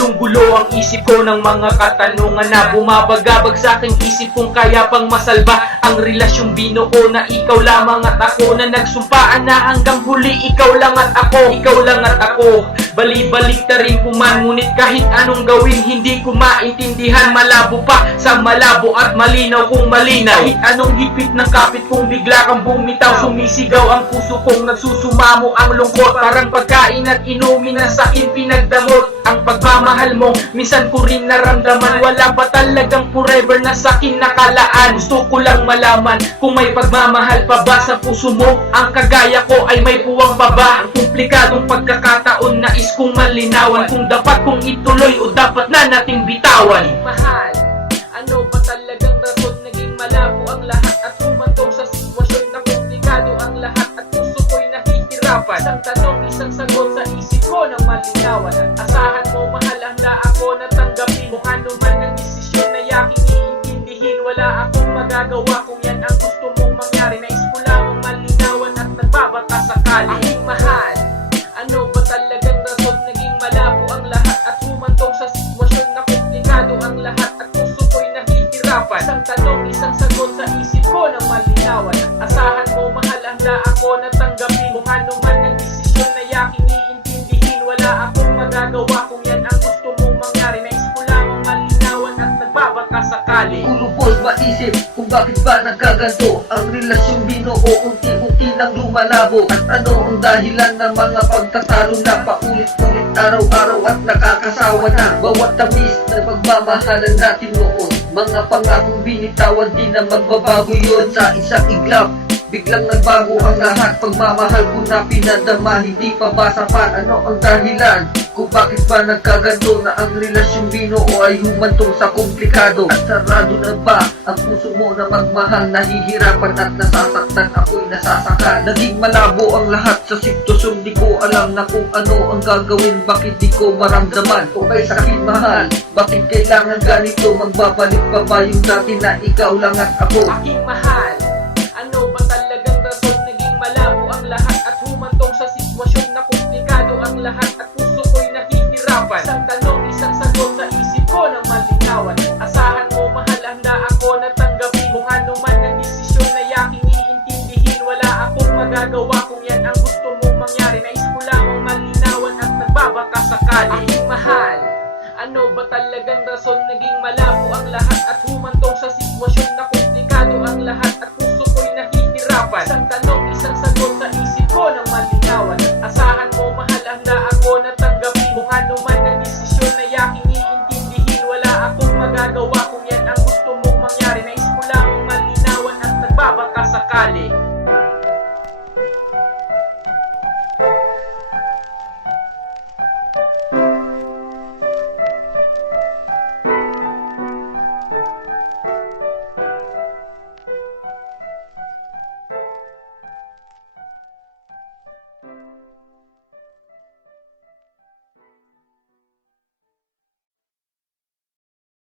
Gulong-gulo ang isip ko ng mga katanungan na bumabagabag sa aking isip kung kaya pang masalba ang relasyong binuo na ikaw lamang at ako, na nagsumpaan na hanggang huli ikaw lang at ako. Bali-balik na rin puman, ngunit kahit anong gawin hindi ko maintindihan. Malabo pa sa malabo at malinaw kung malinaw. Kahit anong hipit ng kapit kung bigla kang bumitaw, sumisigaw ang puso kong nagsusumamo ang lungkot. Parang pagkain at inumin na sa'kin pinagdamot ang pagmamahal mo, minsan ko rin naramdaman. Wala pa talagang forever na sa'kin nakalaan. Gusto ko lang malaman kung may pagmamahal pa ba sa puso mo. Ang kagaya ko ay may puwang pa ba? Ang komplikadong pagkakataon nais kong malinawan kung dapat kong ituloy o dapat na nating bitawan. Mahal, ano ba talagang rason? Naging malabo ang lahat at humantong sa sitwasyon na komplikado ang lahat at puso ko'y nahihirapan. Isang tanong, isang sagot sa isip ko ng malinawan. At asahan mo mahal, handa ako na tanggapin kung ano man ang desisyon na yaking iintindihin. Wala akong magagawa kung yan ang gusto mong mangyari. Nais ko lamang malinawan at nagbabaka sakali. Aking mahal, ano ba talagang rason? Naging malabo ang lahat at humantong sa sitwasyon na komplikado ang lahat at puso ko'y nahihirapan. Isang tanong, isang sagot sa isip ko ng malinawan. Asahan mo mahal, handa ako na tanggapin kung ano man ang desisyon na yaking iintindihin. Wala akong magagawa kung yan ang gusto mong mangyari. Nais ko lamang malinawan at nagbabaka sakali. Kulubos maisip kung bakit ba nagkaganto ang relasyong binuo, unti-unti nang lumalabo. At ano ang dahilan ng mga pagtatalo na paulit-ulit araw-araw at nakakasawa na. Bawat tamis na pagmamahalan natin noon, mga pangakong binitawan, di na magbabago yun. Sa isang iglap biglang nagbago ang lahat. Pagmamahal ko na pinadama, hindi pa ba sapat? Ano ang dahilan kung bakit ba nagkaganto na ang relasyong binuo ay humantong sa komplikado? At sarado na ba ang puso mo na magmahal? Nahihirapan at nasasaktan, ako'y nasasaka. Naging malabo ang lahat sa sitwasyon, di ko alam na kung ano ang gagawin. Bakit di ko maramdaman? Okay sakit mahal, bakit kailangan ganito? Magbabalik pa ba yung dati na ikaw lang at ako? Aking mahal, ano ba talagang rason? Naging malabo ang lahat at humantong sa sitwasyon na komplikado ang lahat at puso ko'y nahihirapan. Isang tanong, isang sagot sa isip ko ng malinawan. Asahan mo mahal, handa ako na tanggapin kung ano man ang desisyon na yaking iintindihin. Wala akong magagawa